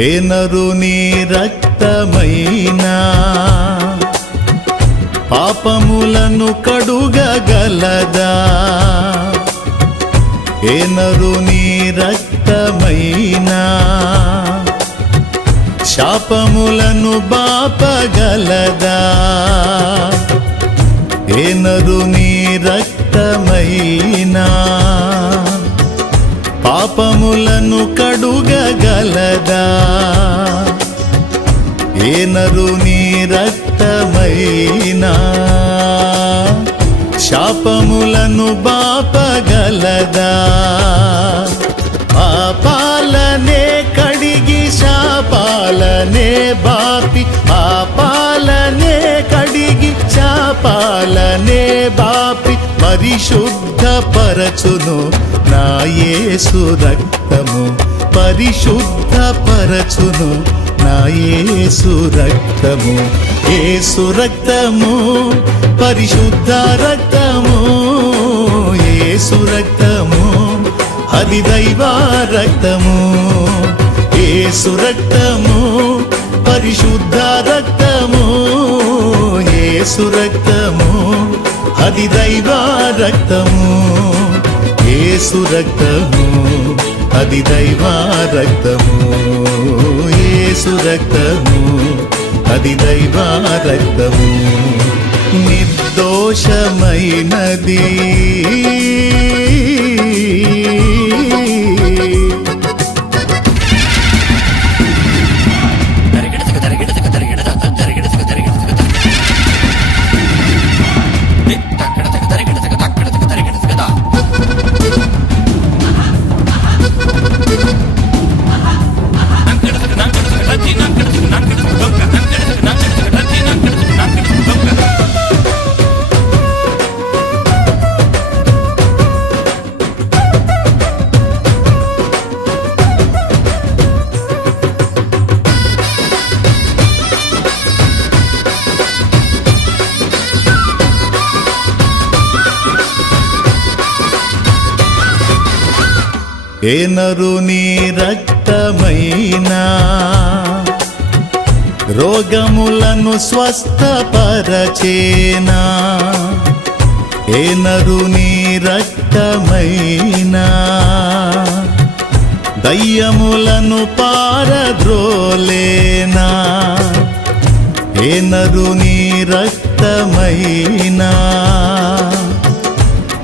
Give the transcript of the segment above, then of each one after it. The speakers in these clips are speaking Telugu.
ఏనరు నీ రక్తమైనా? పాపములను కడుగగలదా? ఏనరు నీ రక్తమైనా? శాపములను బాపగలదా? ఏనరు నీ రక్తమైనా? పాపములను కడుగగలదా? ఏ నరుని రక్తమైనా? శాపములను బాపగలదా? పాపాలనే కడిగి శాపాలనే బాపి ఆ బాపి పరిశుద్ధ పరచును నా రక్తము. పరిశుద్ధ పరచును నా రక్తము. యేసు రక్తము పరిశుద్ధ రక్తము. ఏ రక్తము అది దైవ రక్తము. యేసు రక్తము పరిశుద్ధ రక్తము. ఏ రక్తము అది దైవ రక్తము ఏసు రక్తము అది దైవ రక్తము ఏసు రక్తము అది దైవ రక్తము. నిర్దోషమైనది. ఏ నరుని రక్తమైనా? రోగములను స్వస్థపరచేనా? ఏ నరుని రక్తమైనా? దయ్యములను పారద్రోలేనా? ఏ నరుని రక్తమైనా?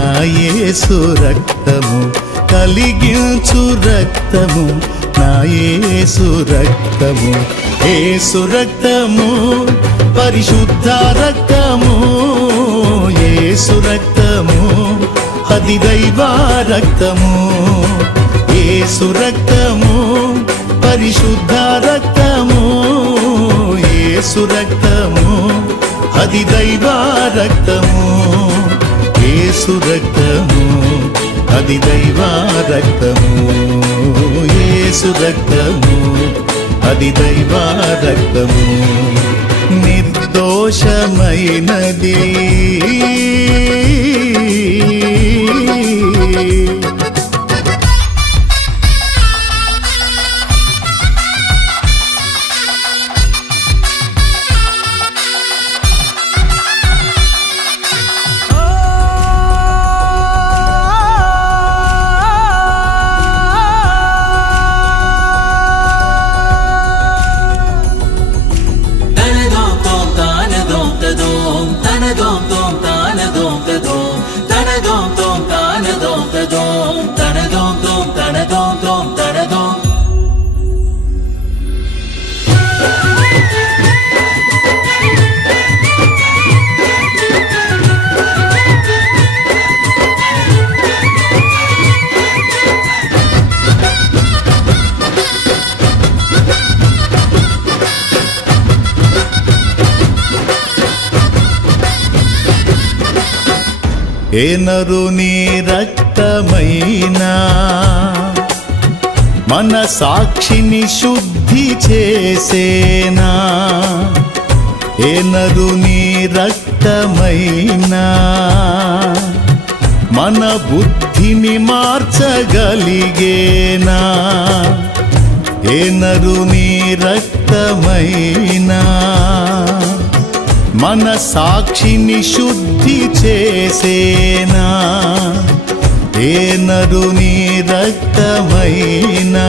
నాయేసు రక్తము కలిగించు రక్తము. నాయేసు రక్తము ఏసు రక్తము పరిశుద్ధ రక్తము. ఏసు రక్తము అది దైవ రక్తము. ఏసు రక్తము పరిశుద్ధ రక్తము. ఏసు రక్తము అది దైవ రక్తము. యేసు రక్తము అది దైవ రక్తము. యేసు రక్తము అది దైవ రక్తము. నిర్దోషమైనది. Anadolu ఏ నరుని రక్తమైనా? మన సాక్షిని శుద్ధి చేసేనా? ఏ నరుని రక్తమైనా? మన బుద్ధిని మార్చగలిగేనా? ఏనరు నీ రక్తమైనా? మన సాక్షిని శుద్ధి చేసేనా? ఏ నరుని రక్తమైనా?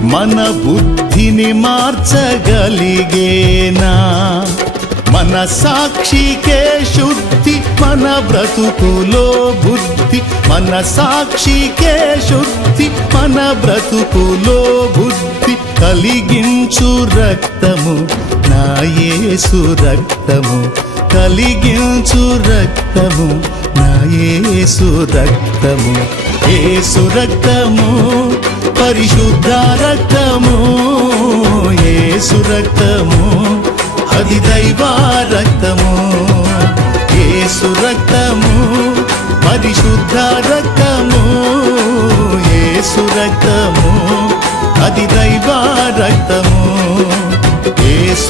మన బుద్ధిని మార్చగలిగేనా? మన సాక్షికే శుద్ధి మన బ్రతుకులో బుద్ధి. మన సాక్షికే శుద్ధి మన బ్రతుకులో బుద్ధి. కలిగించు రక్తము. నాయేసు రక్తము కలిగించు రక్తము నాయేసు రక్తము. ఏసు రక్తము పరిశుద్ధ రక్తము ఏసు రక్తము అది దైవ రక్తము. ఏసు రక్తము పరిశుద్ధ రక్తము.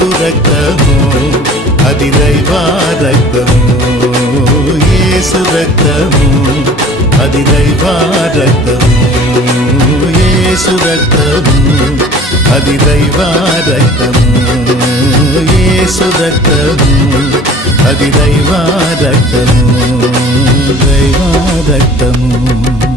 రక్తము అది దైవ రక్తము. యేసు రక్తము అది దైవ రక్తము. యేసు రక్తము అది దైవ రక్తము. యేసు రక్తము అది దైవ రక్తము. దైవ రక్తము.